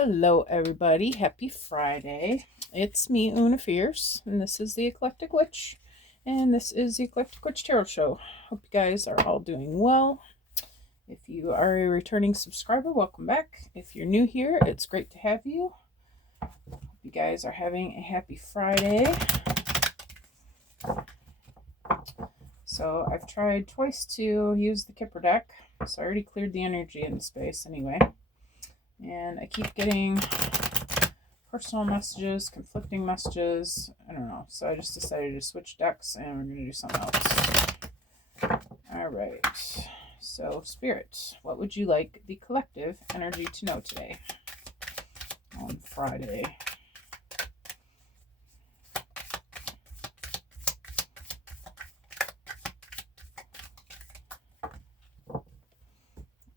Hello, everybody. Happy Friday. It's me, Una Fierce, and this is the Eclectic Witch. And this is the Eclectic Witch Tarot Show. Hope you guys are all doing well. If you are a returning subscriber, welcome back. If you're new here, it's great to have you. Hope you guys are having a happy Friday. So I've tried twice to use the Kipper deck, so I already cleared the energy in the space anyway. And I keep getting personal messages, conflicting messages. I don't know. So I just decided to switch decks and we're going to do something else. All right. So, Spirit, what would you like the collective energy to know today on Friday?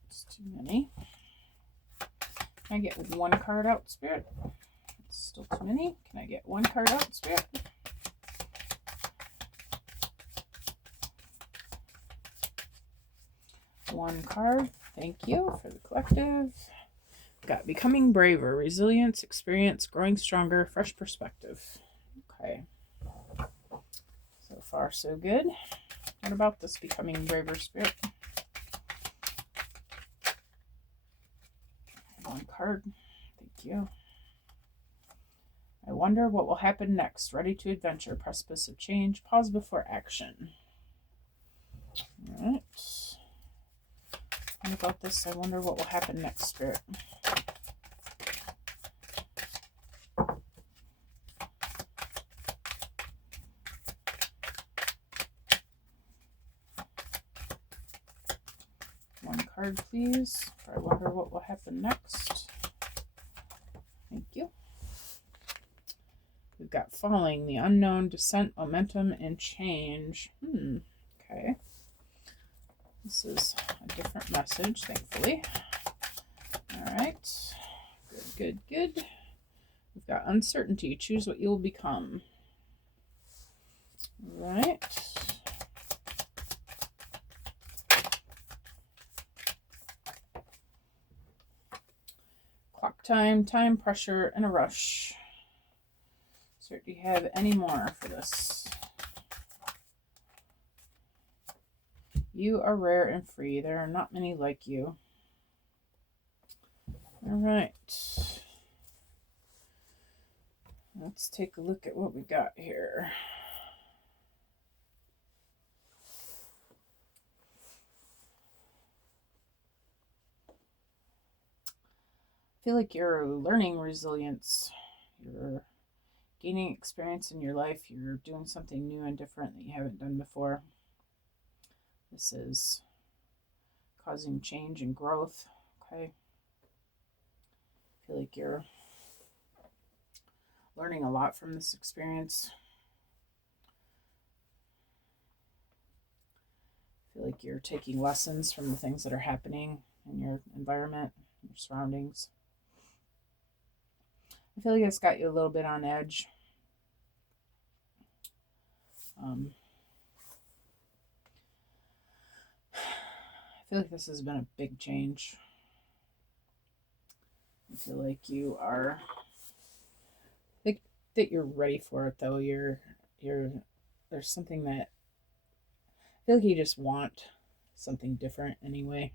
It's too many. Can I get one card out, Spirit? It's still too many. Can I get one card out, Spirit? One card. Thank you for the collective. Got becoming braver, resilience, experience, growing stronger, fresh perspective. Okay. So far, so good. What about this becoming braver, Spirit? One card. Thank you. I wonder what will happen next. Ready to adventure. Precipice of change. Pause before action. All right. What about this? I wonder what will happen next, Spirit. One card, please. I wonder what will happen next. Thank you. We've got falling, the unknown, descent, momentum, and change. Okay. This is a different message, thankfully. All right. Good. We've got uncertainty. Choose what you will become. All right. Clock time, time pressure, and a rush. So do you have any more for this? You are rare and free. There are not many like you. All right. Let's take a look at what we got here. I feel like you're learning resilience. You're gaining experience in your life. You're doing something new and different that you haven't done before. This is causing change and growth. Okay. I feel like you're learning a lot from this experience. I feel like you're taking lessons from the things that are happening in your environment, your surroundings. I feel like it's got you a little bit on edge. I feel like this has been a big change. I feel like you are, I think that you're ready for it though. There's something that, I feel like you just want something different anyway.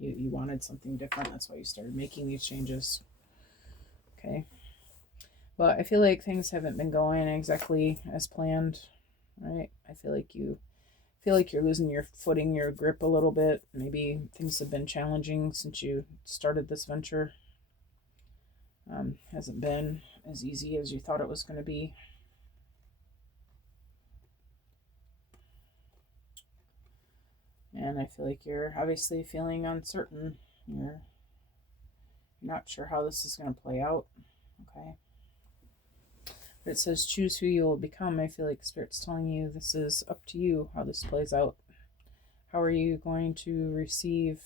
You wanted something different. That's why you started making these changes. Okay. But I feel like things haven't been going exactly as planned, right? I feel like you're losing your footing, your grip a little bit. Maybe things have been challenging since you started this venture. Hasn't been as easy as you thought it was going to be. And I feel like you're obviously feeling uncertain. You're not sure how this is going to play out. Okay. But it says choose who you will become. I feel like Spirit's telling you this is up to you how this plays out. How are you going to receive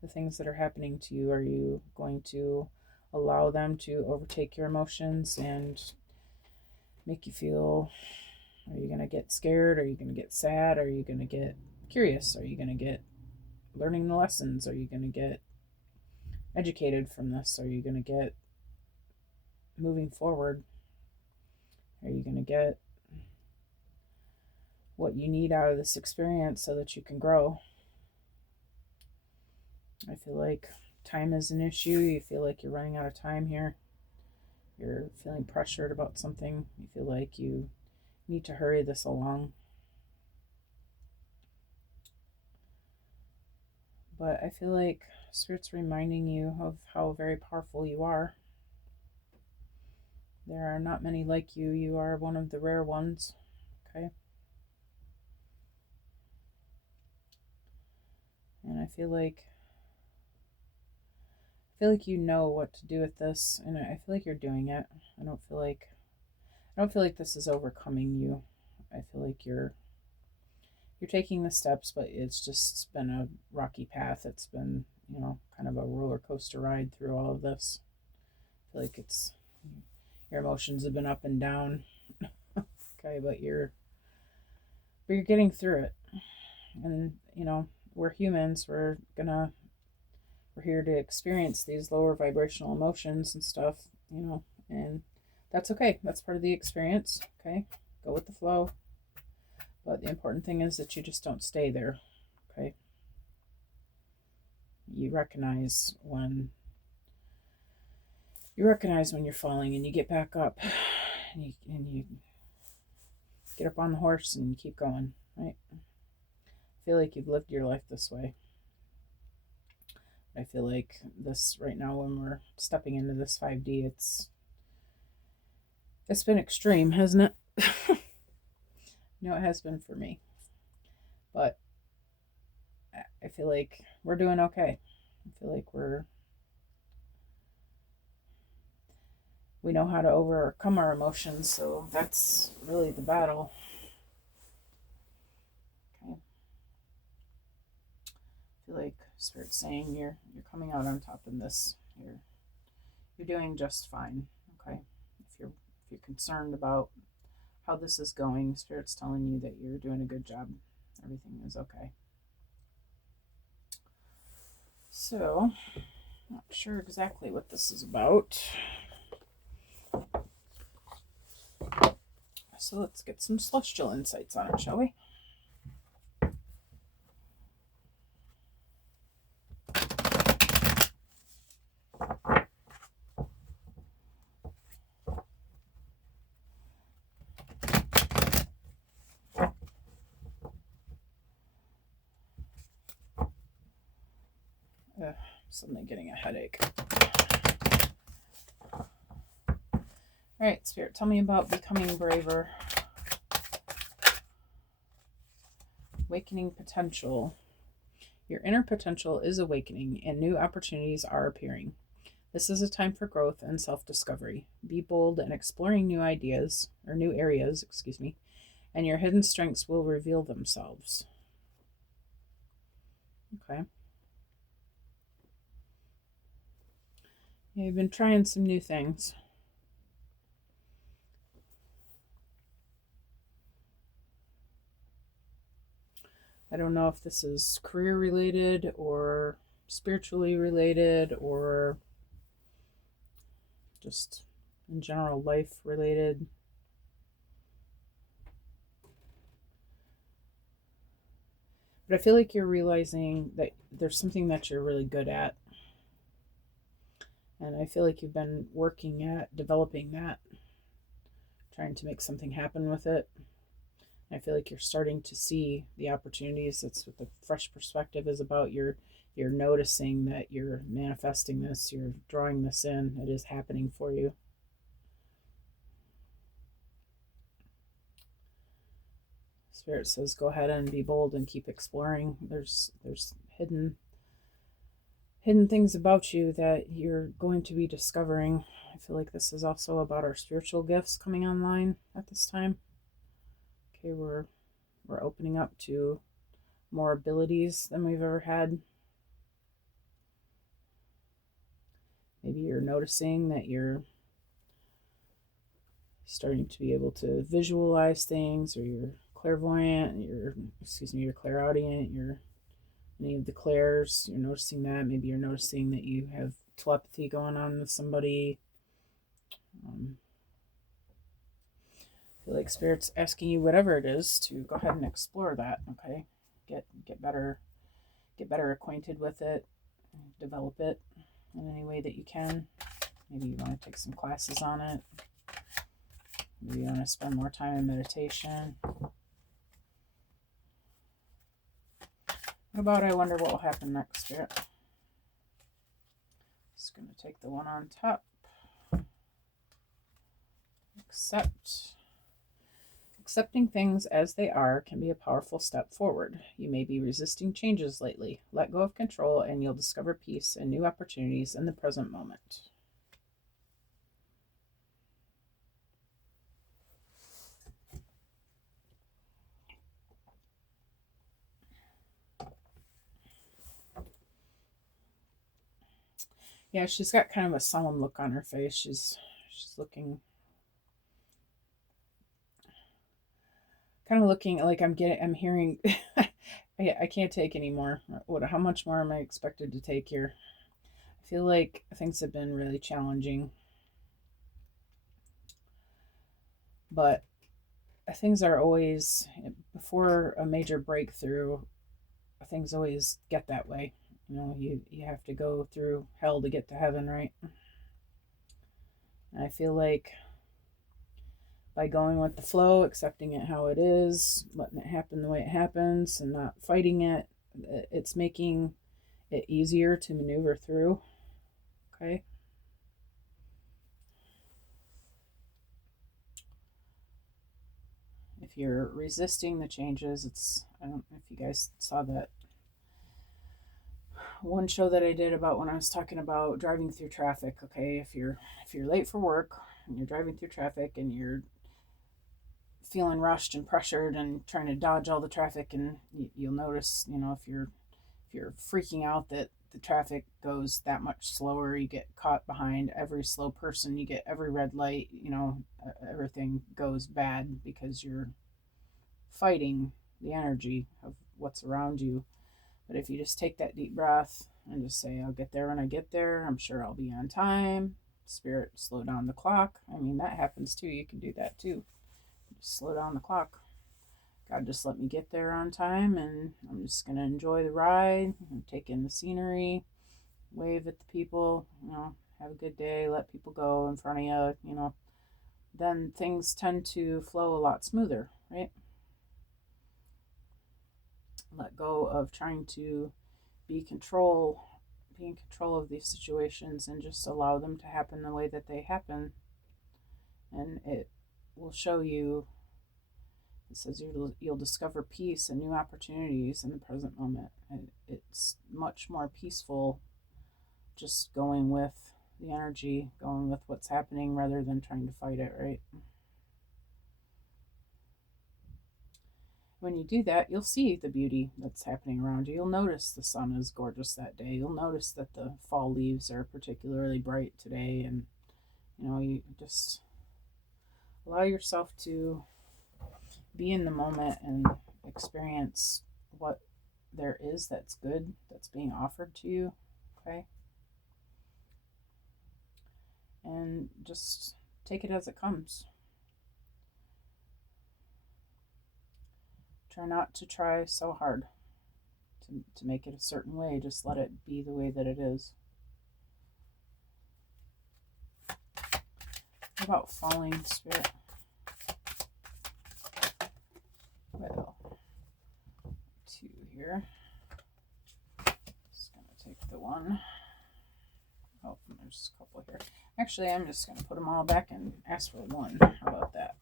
the things that are happening to you? Are you going to allow them to overtake your emotions and make you feel, are you going to get scared? Are you going to get sad? Are you going to get curious? Are you going to get learning the lessons? Are you going to get educated from this? Are you going to get moving forward? Are you going to get what you need out of this experience so that you can grow? I feel like time is an issue. You feel like you're running out of time here. You're feeling pressured about something. You feel like you need to hurry this along. But I feel like Spirit's reminding you of how very powerful you are. There are not many like you. You are one of the rare ones. Okay? And I feel like you know what to do with this, and I feel like you're doing it. I don't feel like this is overcoming you. I feel like you're taking the steps, but it's just been a rocky path. It's been, kind of a roller coaster ride through all of this. I feel like your emotions have been up and down. Okay, but you're getting through it. And, we're humans. We're here to experience these lower vibrational emotions and stuff, and that's okay. That's part of the experience. Okay, go with the flow. But the important thing is that you just don't stay there. Okay, you recognize when you're falling, and you get back up, and you get up on the horse and you keep going. Right? I feel like you've lived your life this way. I feel like this right now, when we're stepping into this 5D, it's been extreme, hasn't it? It has been for me. But I feel like we're doing okay. I feel like we know how to overcome our emotions, so that's really the battle. Okay. I feel like Spirit's saying you're coming out on top in this. You're doing just fine. Okay. If you're concerned about how this is going, Spirit's telling you that you're doing a good job. Everything is okay. So, not sure exactly what this is about. So let's get some celestial insights on it, shall we? Suddenly getting a headache. All right, Spirit, tell me about becoming braver. Awakening potential. Your inner potential is awakening and new opportunities are appearing. This is a time for growth and self-discovery. Be bold in exploring new areas, and your hidden strengths will reveal themselves. Okay. You've been trying some new things. I don't know if this is career related or spiritually related or just in general life related. But I feel like you're realizing that there's something that you're really good at. And I feel like you've been working at developing that, trying to make something happen with it. I feel like you're starting to see the opportunities. That's what the fresh perspective is about. You're noticing that you're manifesting this, you're drawing this in, it is happening for you. Spirit says go ahead and be bold and keep exploring. There's hidden things about you that you're going to be discovering. I feel like this is also about our spiritual gifts coming online at this time. Okay, we're opening up to more abilities than we've ever had. Maybe you're noticing that you're starting to be able to visualize things, or you're clairvoyant, you're clairaudient, you're any of the clairs, you're noticing that. Maybe you're noticing that you have telepathy going on with somebody. I feel like Spirit's asking you whatever it is to go ahead and explore that. Okay, get better acquainted with it, develop it in any way that you can. Maybe you want to take some classes on it. Maybe you want to spend more time in meditation. What about, I wonder what will happen next, Spirit? Just going to take the one on top. Accepting things as they are can be a powerful step forward. You may be resisting changes lately. Let go of control and you'll discover peace and new opportunities in the present moment. Yeah, she's got kind of a solemn look on her face. She's looking, kind of looking like I'm hearing. I can't take anymore. How much more am I expected to take here? I feel like things have been really challenging, but things are always, before a major breakthrough, things always get that way. You know, you have to go through hell to get to heaven, right? And I feel like by going with the flow, accepting it how it is, letting it happen the way it happens, and not fighting it, it's making it easier to maneuver through. Okay. If you're resisting the changes, I don't know if you guys saw that one show that I did about when I was talking about driving through traffic. Okay, if you're late for work and you're driving through traffic and you're feeling rushed and pressured and trying to dodge all the traffic, and you'll notice, if you're freaking out that the traffic goes that much slower, you get caught behind every slow person, you get every red light, everything goes bad because you're fighting the energy of what's around you. But if you just take that deep breath and just say, I'll get there when I get there, I'm sure I'll be on time. Spirit, slow down the clock. I mean, that happens too. You can do that too. Just slow down the clock. God, just let me get there on time, and I'm just going to enjoy the ride and take in the scenery, wave at the people, have a good day, let people go in front of you, then things tend to flow a lot smoother, right? Let go of trying to be in control of these situations and just allow them to happen the way that they happen. And it will show you, it says you'll discover peace and new opportunities in the present moment. And it's much more peaceful just going with the energy, going with what's happening rather than trying to fight it, right? When you do that, you'll see the beauty that's happening around you. You'll notice the sun is gorgeous that day. You'll notice that the fall leaves are particularly bright today. And, you just allow yourself to be in the moment and experience what there is that's good, that's being offered to you. Okay. And just take it as it comes. Try not to try so hard to make it a certain way. Just let it be the way that it is. What about falling, Spirit? Well, 2 here. Just going to take the one. Oh, there's a couple here. Actually, I'm just going to put them all back and ask for 1. How about that?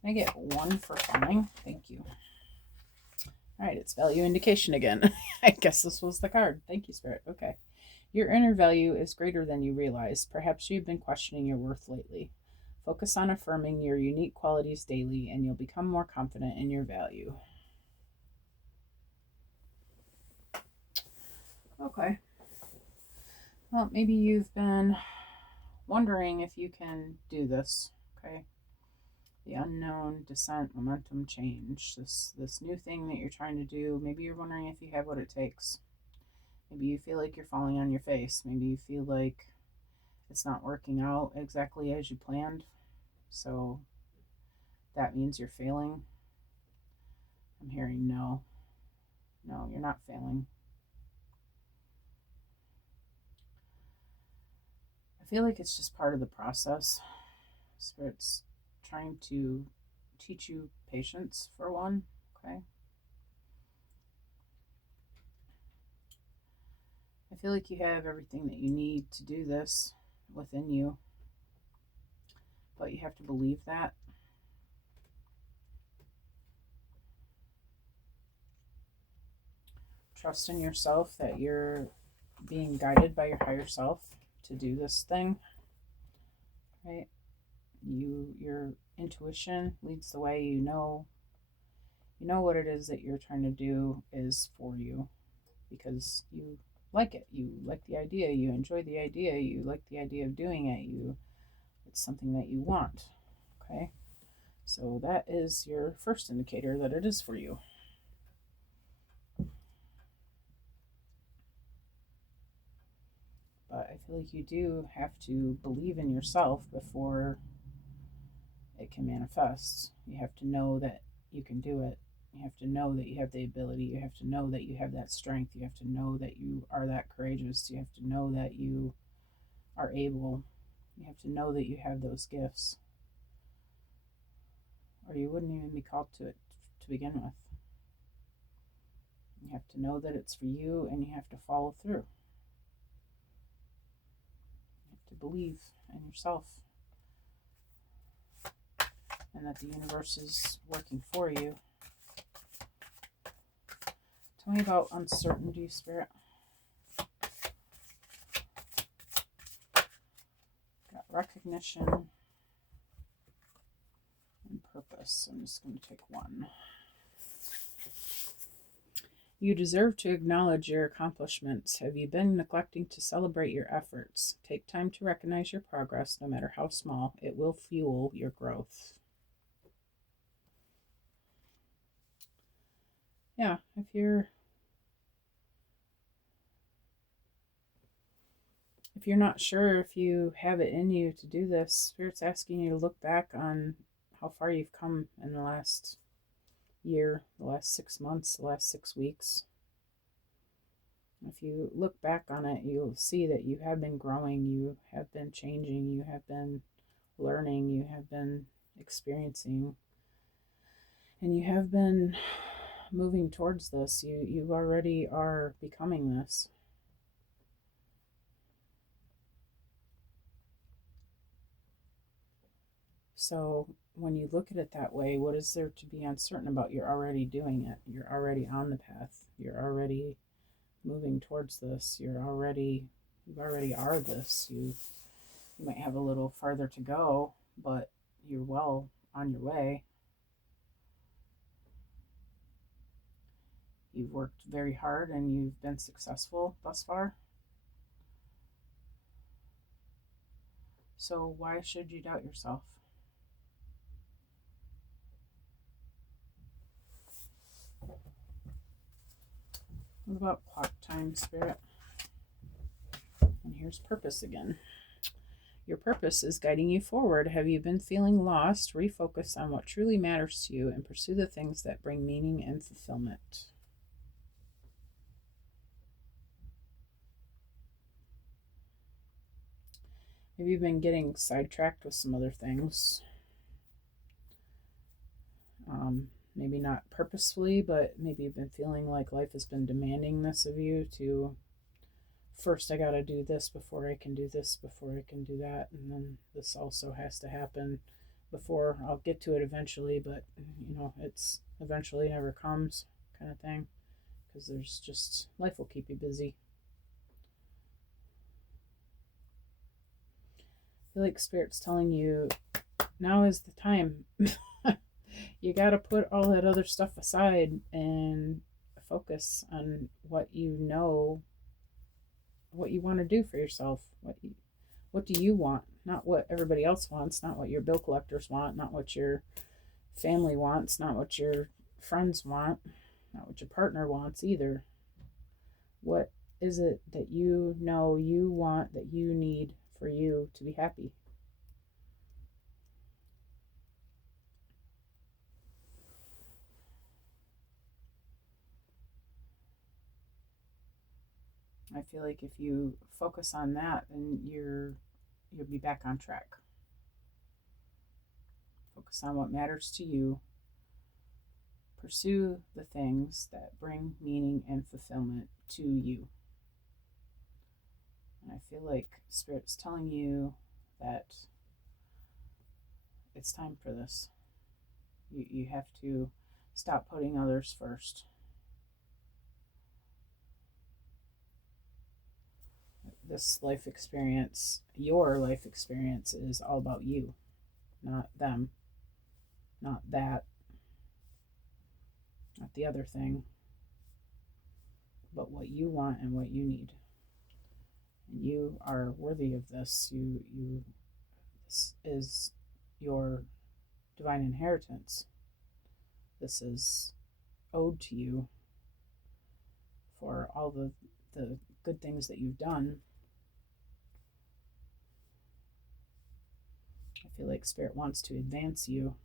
Can I get 1 for falling? Thank you. All right, it's value indication again. I guess this was the card. Thank you, Spirit. Okay. Your inner value is greater than you realize. Perhaps you've been questioning your worth lately. Focus on affirming your unique qualities daily, and you'll become more confident in your value. Okay. Well, maybe you've been wondering if you can do this. Okay. The unknown, descent, momentum, change. This new thing that you're trying to do. Maybe you're wondering if you have what it takes. Maybe you feel like you're falling on your face. Maybe you feel like it's not working out exactly as you planned. So that means you're failing. I'm hearing no. No, you're not failing. I feel like it's just part of the process. Spirit's trying to teach you patience, for one. Okay. I feel like you have everything that you need to do this within you, but you have to believe that. Trust in yourself that you're being guided by your higher self to do this thing, right? Your intuition leads the way. You know what it is that you're trying to do is for you because you like it. You like the idea. You enjoy the idea. You like the idea of doing it. It's something that you want. Okay? So that is your first indicator that it is for you. But I feel like you do have to believe in yourself before it can manifest. You have to know that you can do it. You have to know that you have the ability. You have to know that you have that strength. You have to know that you are that courageous. You have to know that you are able. You have to know that you have those gifts. Or you wouldn't even be called to it to begin with. You have to know that it's for you and you have to follow through. You have to believe in yourself and that the universe is working for you. Tell me about uncertainty, Spirit. Got recognition and purpose. I'm just going to take one. You deserve to acknowledge your accomplishments. Have you been neglecting to celebrate your efforts? Take time to recognize your progress, no matter how small. It will fuel your growth. Yeah, if you're not sure if you have it in you to do this, Spirit's asking you to look back on how far you've come in the last year, the last 6 months, the last 6 weeks. If you look back on it, you'll see that you have been growing, you have been changing, you have been learning, you have been experiencing, and you have been moving towards this. You already are becoming this. So when you look at it that way, what is there to be uncertain about? You're already doing it. You're already on the path. You're already moving towards this. You already are this. You might have a little farther to go, but you're well on your way. You've worked very hard and you've been successful thus far. So why should you doubt yourself? What about clock time, Spirit? And here's purpose again. Your purpose is guiding you forward. Have you been feeling lost? Refocus on what truly matters to you and pursue the things that bring meaning and fulfillment. Maybe you've been getting sidetracked with some other things. Maybe not purposefully, but maybe you've been feeling like life has been demanding this of you to first I gotta do this before I can do this, before I can do that, and then this also has to happen before I'll get to it eventually, but it's eventually never comes kind of thing, because there's just life will keep you busy. I feel like Spirit's telling you now is the time. You gotta put all that other stuff aside and focus on what you know, what you want to do for yourself. What do you want? Not what everybody else wants, not what your bill collectors want, not what your family wants, not what your friends want, not what your partner wants either. What is it that you know you want, that you need for you to be happy? I feel like if you focus on that, then you'll be back on track. Focus on what matters to you. Pursue the things that bring meaning and fulfillment to you. And I feel like Spirit's telling you that it's time for this. You have to stop putting others first. This life experience, your life experience, is all about you, not them, not that, not the other thing, but what you want and what you need. And you are worthy of this. This is your divine inheritance. This is owed to you for all the good things that you've done. I feel like Spirit wants to advance you,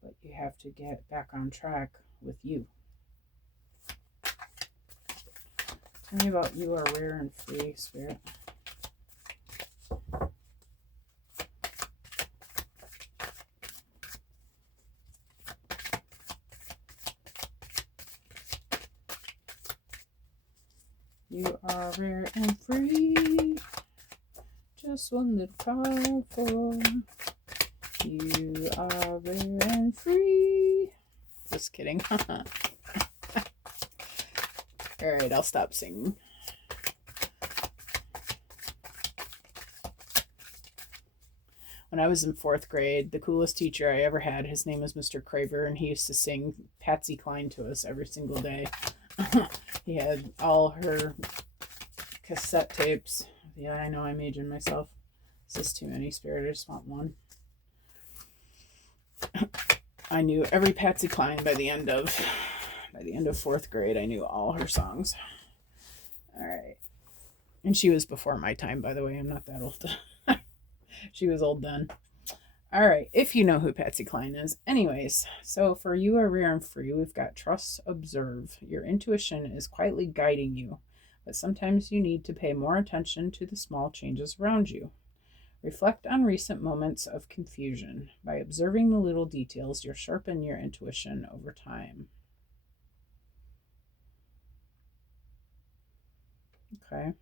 but you have to get back on track with you. Tell me about you are rare and free, Spirit. You are rare and free, just one little call for. You are rare and free. Just kidding. Alright, I'll stop singing. When I was in 4th grade, the coolest teacher I ever had, his name was Mr. Craver, and he used to sing Patsy Cline to us every single day. He had all her cassette tapes. Yeah, I know I'm aging myself. This is too many, Spirit. I just want one. I knew every Patsy Cline by the end of 4th grade. I knew all her songs. All right. And she was before my time, by the way. I'm not that old. She was old then. All right, if you know who Patsy Cline is. Anyways, so for you are rare and free, we've got trust, observe. Your intuition is quietly guiding you, but sometimes you need to pay more attention to the small changes around you. Reflect on recent moments of confusion. By observing the little details, you'll sharpen your intuition over time. Okay.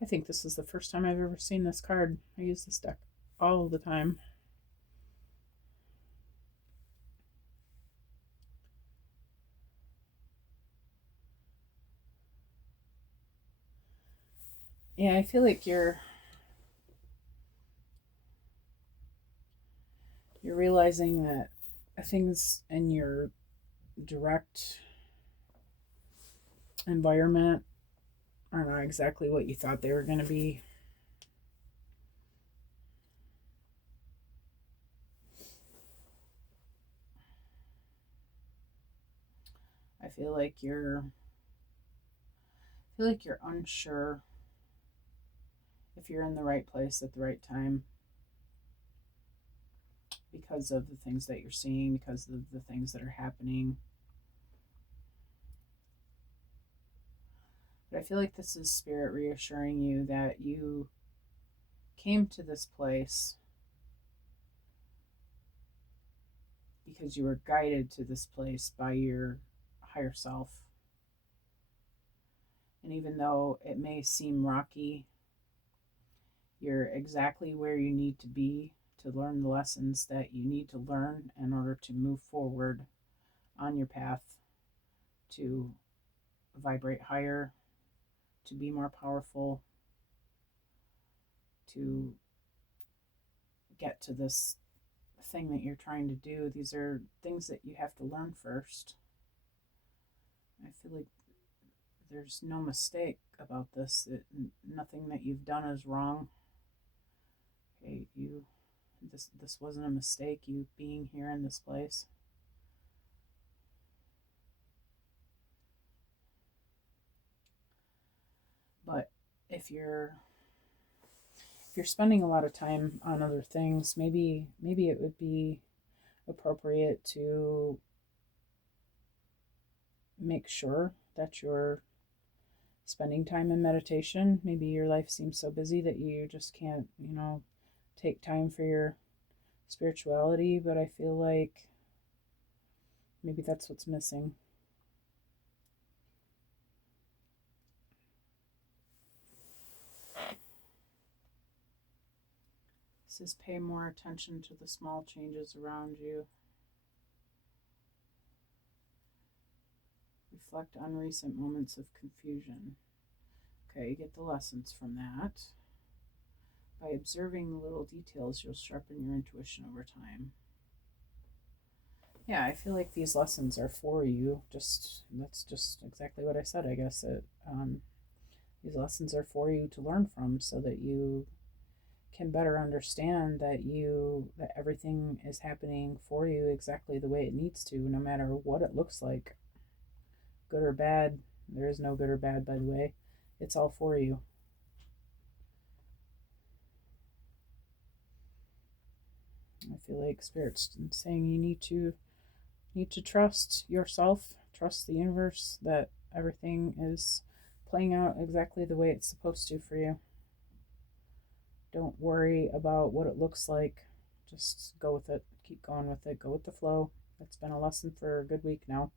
I think this is the first time I've ever seen this card. I use this deck all the time. Yeah, I feel like you're realizing that things in your direct environment are not exactly what you thought they were going to be. I feel like you're unsure if you're in the right place at the right time because of the things that you're seeing, because of the things that are happening. But I feel like this is Spirit reassuring you that you came to this place because you were guided to this place by your higher self. And even though it may seem rocky, you're exactly where you need to be to learn the lessons that you need to learn in order to move forward on your path to vibrate higher, to be more powerful, to get to this thing that you're trying to do. These are things that you have to learn first. I feel like there's no mistake about this. Nothing that you've done is wrong. Okay, this wasn't a mistake, you being here in this place. if you're spending a lot of time on other things, maybe it would be appropriate to make sure that you're spending time in meditation. Maybe your life seems so busy that you just can't, take time for your spirituality, but I feel like maybe that's what's missing. This is pay more attention to the small changes around you. Reflect on recent moments of confusion. Okay, get the lessons from that. By observing the little details, you'll sharpen your intuition over time. Yeah, I feel like these lessons are for you. That's just exactly what I said. I guess these lessons are for you to learn from, so that you can better understand that everything is happening for you exactly the way it needs to, no matter what it looks like, good or bad. There is no good or bad, by the way. It's all for you. I feel like Spirit's saying you need to trust yourself, trust the universe, that everything is playing out exactly the way it's supposed to for you. Don't worry about what it looks like. Just go with it. Keep going with it. Go with the flow. It's been a lesson for a good week now.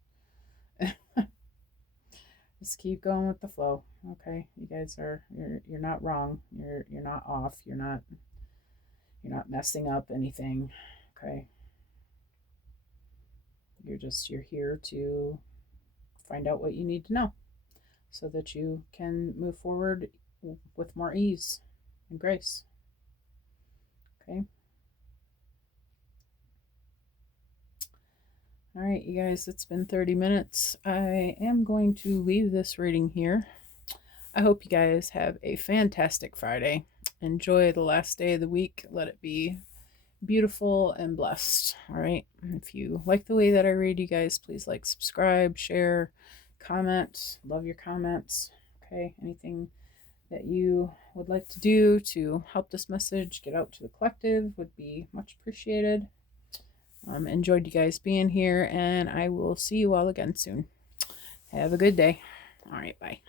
Just keep going with the flow. Okay, you guys you're not wrong. You're not off. You're not messing up anything. Okay. You're here to find out what you need to know, so that you can move forward with more ease and grace. Okay. All right, you guys, it's been 30 minutes. I am going to leave this reading here. I hope you guys have a fantastic Friday. Enjoy the last day of the week. Let it be beautiful and blessed. All right. If you like the way that I read, you guys, please like, subscribe, share, comment. Love your comments. Okay. Anything that you would like to do to help this message get out to the collective would be much appreciated. Enjoyed you guys being here, and I will see you all again soon. Have a good day. All right, bye.